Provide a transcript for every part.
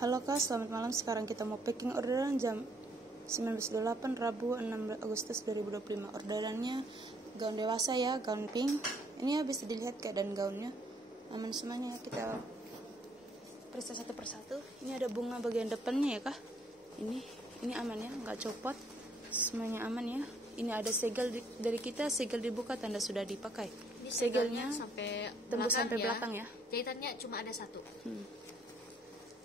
Halo Kak, selamat malam. Sekarang kita mau packing orderan jam 19.08 Rabu 6 Agustus 2025. Orderannya gaun dewasa ya, gaun pink. Ini ya bisa dilihat keadaan gaunnya. Aman semuanya, kita periksa satu persatu. Ini ada bunga bagian depannya ya Kak. Ini aman ya, nggak copot. Semuanya aman ya. Ini ada segel dari kita, segel dibuka tanda sudah dipakai. Ini segelnya sampai tembus sampai ya. belakang ya. Jahitannya cuma ada satu.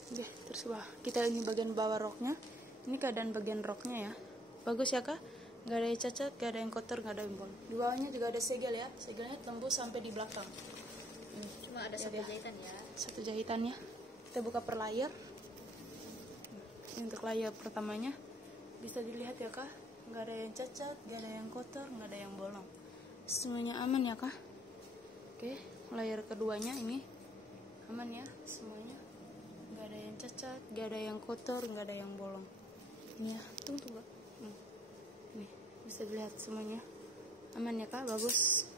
Oke, terus kita ini bagian bawah roknya. Ini keadaan bagian roknya ya. Bagus ya Kak. Gak ada yang cacat, gak ada yang kotor, gak ada yang bolong. Di bawahnya juga ada segel ya. Segelnya tembus sampai di belakang. Cuma ada satu jahitan ya. Satu jahitannya. Kita buka per layer. Ini untuk layer pertamanya. Bisa dilihat ya Kak. Gak ada yang cacat, gak ada yang kotor, gak ada yang bolong. Semuanya aman ya Kak. Oke, layer keduanya ini aman ya semuanya. Gak ada yang cacat, gak ada yang kotor, gak ada yang bolong. Ini ya, tunggu Kak. Nih, bisa dilihat semuanya aman ya Kak, bagus.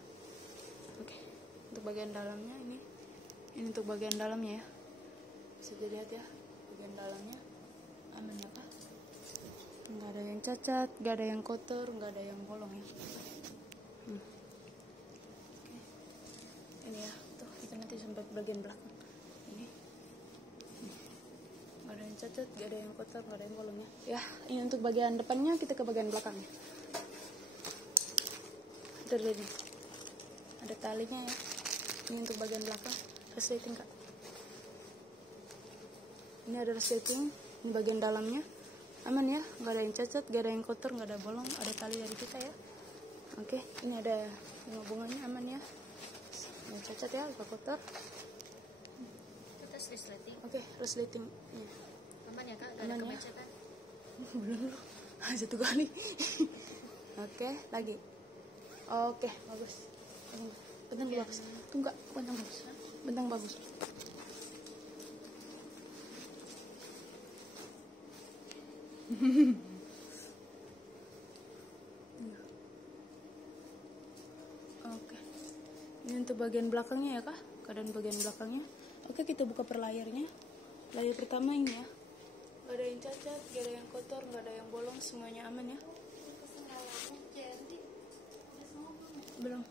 Oke, untuk bagian dalamnya ini untuk bagian dalamnya ya. Bisa dilihat ya, bagian dalamnya aman ya Kak. Gak ada yang cacat, gak ada yang kotor, gak ada yang bolong ya. Oke. Ini ya, tuh kita nanti sampai bagian belakang. Gak ada yang cacat, gak ada yang kotor, gak ada yang bolong ya. Ya, ini untuk bagian depannya, kita ke bagian belakangnya. Ada talinya ya. Ini untuk bagian belakang, resleting Kak. Ini ada resleting, ini bagian dalamnya. Aman ya, gak ada yang cacat, gak ada yang kotor, gak ada bolong. Ada tali dari kita ya. Oke, ini ada bunganya aman ya. Yang cacat ya, gak kotor. Resleting. Oke, resleting. Ya. Aman ya Kak, gak ada kemacetan. Belum, satu kali. Oke, lagi. Oke, bagus. Bentang bagus. Tunggu, bentang bagus. Bentang bagus. Oke. Ini untuk bagian belakangnya ya Kak. Keadaan bagian belakangnya. Oke, kita buka per layernya. Layer pertama ini ya. Gak ada yang cacat, gak ada yang kotor, gak ada yang bolong, semuanya aman ya. Belum.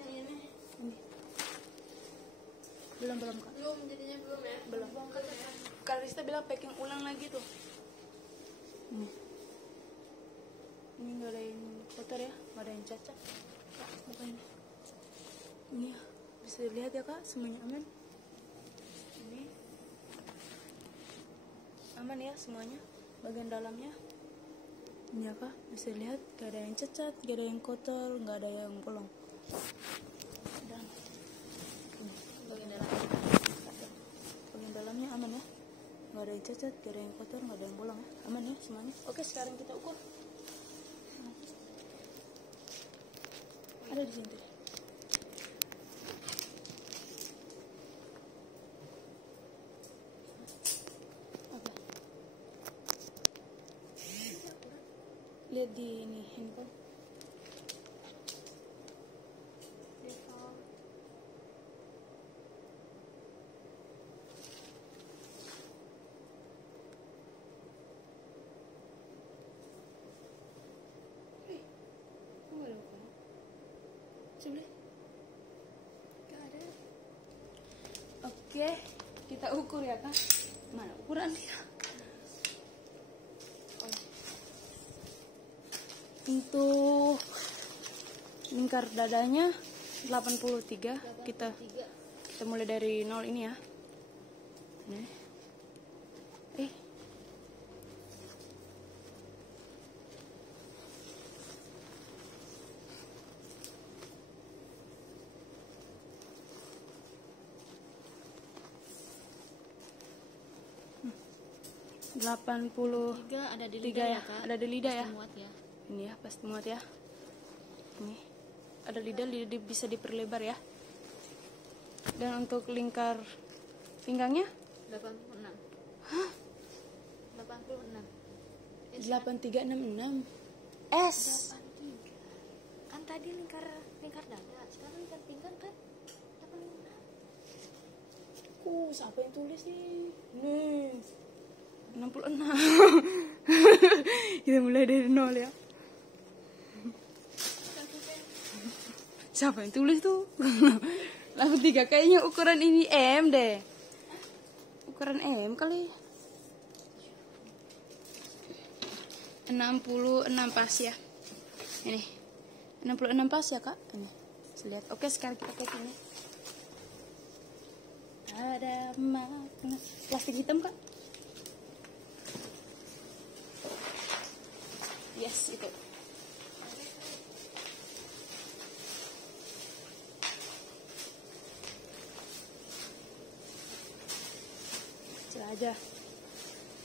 Ini. Belum Kak. Belum, jadinya belum ya. Belum. Kak Rista bilang packing ulang lagi tuh. Ini gak ada yang kotor ya, gak ada yang cacat. Bukan. Ini ya. Bisa dilihat ya Kak, semuanya aman. Ini aman ya semuanya. Bagian dalamnya ini ya Kak, bisa lihat gak ada yang cacat, gak ada yang kotor, gak ada yang bolong. Dan bagian dalamnya aman ya, gak ada yang cacat, gak ada yang kotor, gak ada yang bolong ya. Aman ya semuanya. Oke, sekarang kita ukur. Ada di sini. Lihat di ini handphone. Oke, kita ukur ya Kak. Mana ukurannya? Untuk lingkar dadanya 83. Kita mulai dari 0 ini ya. Nih. 83 ada di lidah ya Kak. Ada di lidah ya. Muat ya. Ini ya, pasti muat ya. Ini ada lidah bisa diperlebar ya. Dan untuk lingkar pinggangnya 86. Hah? 86. 8366 S. 83. Kan tadi lingkar dada, sekarang lingkar pinggang kan 86. Siapa yang tulis nih? Nih. 56. Kita mulai dari nol ya. Siapa yang tulis tuh? Langsung 3. Kayaknya ukuran ini M deh. Ukuran M kali. 66 pas ya. Ini 66 pas ya kak. Ini lihat. Oke, sekarang kita pakai ini. Ada magnet plastik hitam kak. Yes, itu.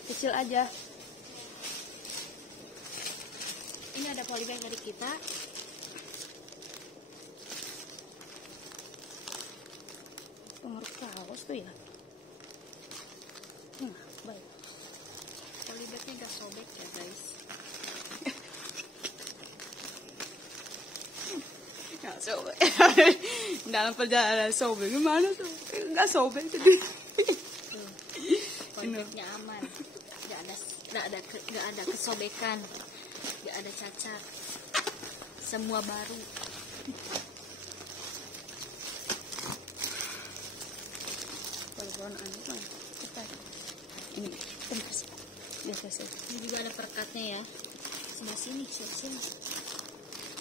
Kecil aja. Ini ada polybag dari kita. Pengaruh kaos tuh ya. Baik. Polybagnya gak sobek ya guys. Nggak sobek. Dalam perjalanan sobek gimana tuh? Nggak sobek jadi. Polybagnya aman. Gak ada kesobekan. Gak ada cacat. Semua baru. Kalau anak mah cepat. Ini tembus. Biasa sih. Ini juga ada perekatnya ya. Sebelah sini, sebelah sini.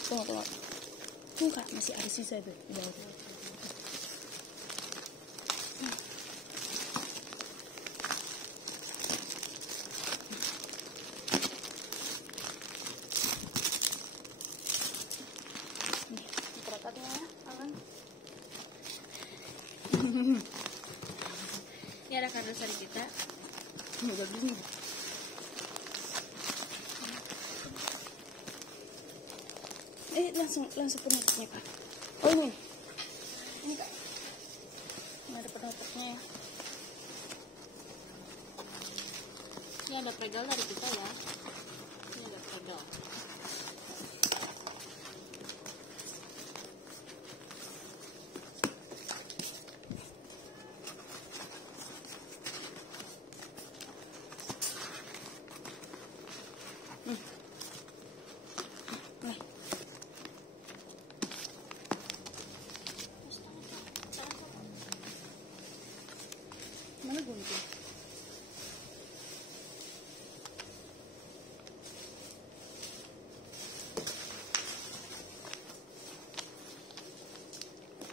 Tunggu. Tuh kak, masih ada sisa itu. Ini ada kardus dari kita. Udah gini. Langsung penutupnya kak. Oh ini kak. Ini ada penutupnya. Ini ada pedal dari kita ya. Ini ada pedal. Mana gunting?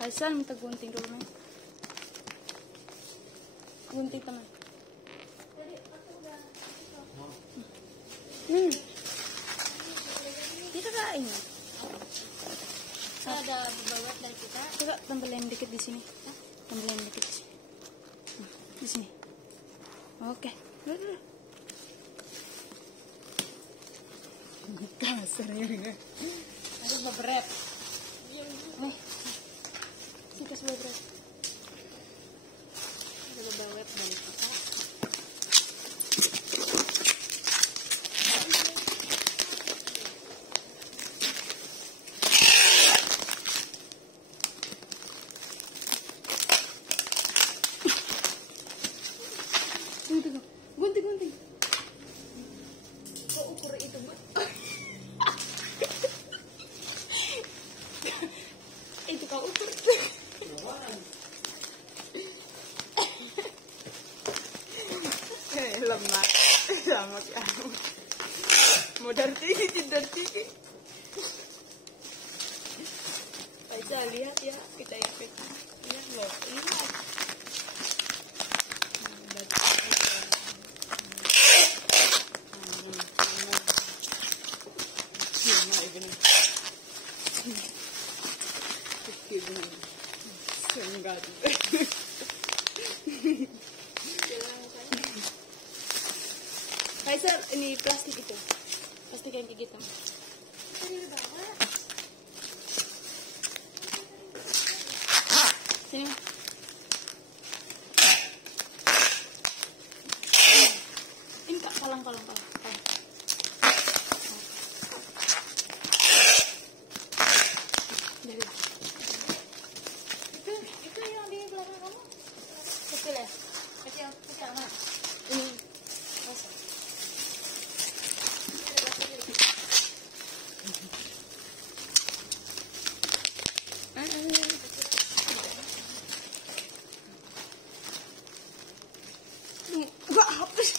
Faisal minta gunting dulu nih. Gunting teman. Kita kak ini. Ada beberapa dari kita. Coba tempelin dikit di sini. Tempelin dikit di sini. Di sini. Oke. Kasar ya. Ada beberapa. Nih. Sikas beberapa. Ada beberapa dari kita. Gunting. Kok ukur itu, Mbak? Itu kau ukur. Lemak sama kamu. Mau dari tinggi. Aja lihat ya, kita efek. Lihat loh, lihat. Faisal, ini plastik itu. Plastik yang kayak gitu. Sini. Ini kak, palang. Itu yang di belakang kamu. Kecil ya? Kecil amat. Ini. Apa sih?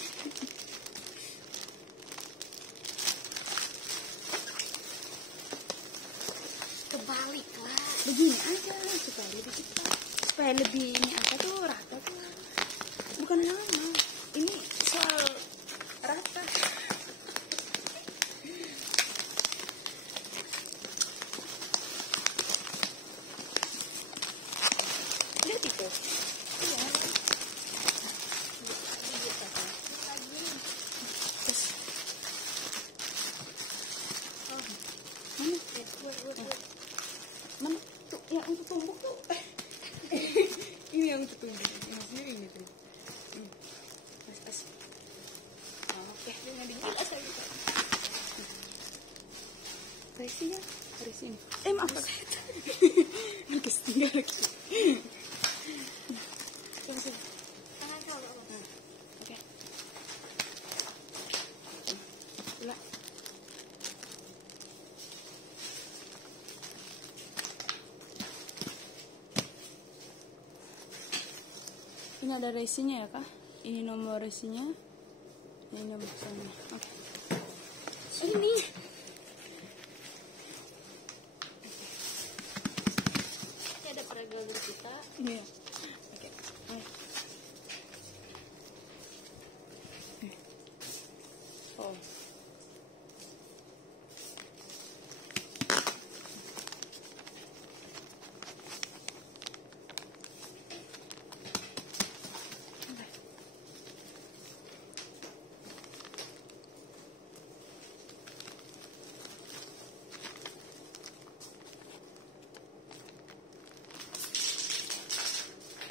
Kebalik lah. Begini aja supaya lebih cepat, supaya lebih ini apa tuh rata tuh. Bukan lama, ini soal rata. Lihat itu. Iya. Terus. Mana? Mana tuh yang untuk tumbuk tuh? Ini yang untuk tumbuk. Ini tuh. Pas. Oke, jangan digilas lagi. Resinya, ini. Maaf. Lagi tinggal lagi. Tangan kau. Oke. Ulah. Ini ada resinya ya kak? Ini nomor resinya. Ini nomor pesannya. Oke. Ini. Ini ada paragraf kita. Ini ya. Oke. Ayo. Oh.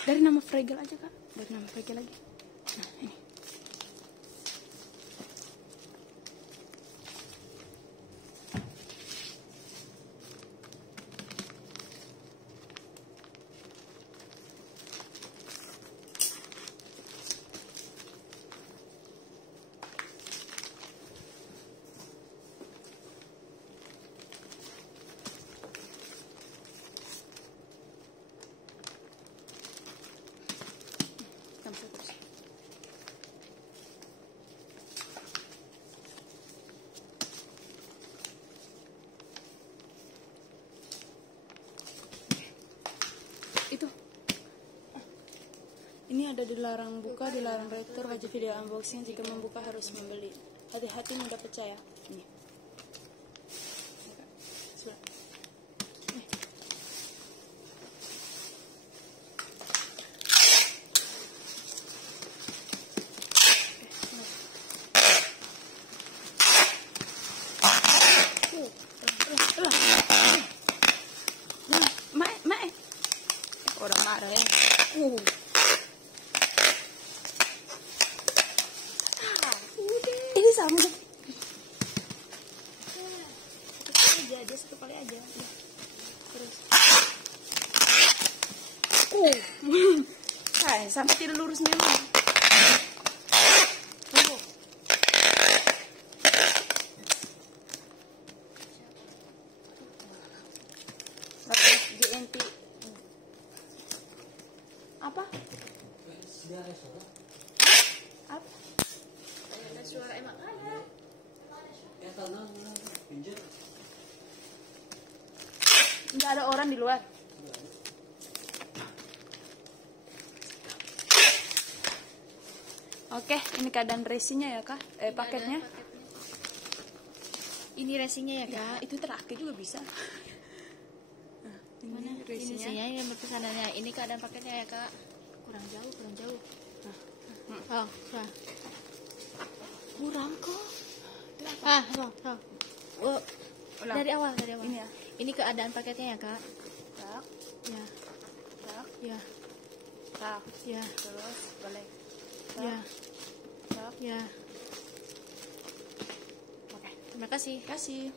Dari nama Fragile aja kak, dari nama Fragile lagi. Nah ini. Sampai terus. Itu. Ini ada dilarang buka, dilarang retur, wajib video unboxing. Jika membuka harus membeli. Hati-hati mudah pecah ya. Ini. Sudah. Orang marah ya. Ini sama. Aja, dia satu kali aja. Terus. Sampai tidak lurus memang. GNT apa? Apa? Ada suara emang ada. Nggak ada orang di luar. Oke, ini keadaan resinya ya kak? Paketnya. Ini resinya ya Ya, kak. itu terakhir juga bisa. Nah, Mana? Ini resinya. resinya yang pesanannya. Ini keadaan paketnya ya kak. Kurang jauh. Oh. Kurang kok. Oh. Ulang. Dari awal. Ini ya. Ini keadaan paketnya ya kak. Tak, Ya. tak, Ya. tak. Ya. Terus balik. Tak, Ya. tak. Ya. Oke. Terima kasih. Kasih.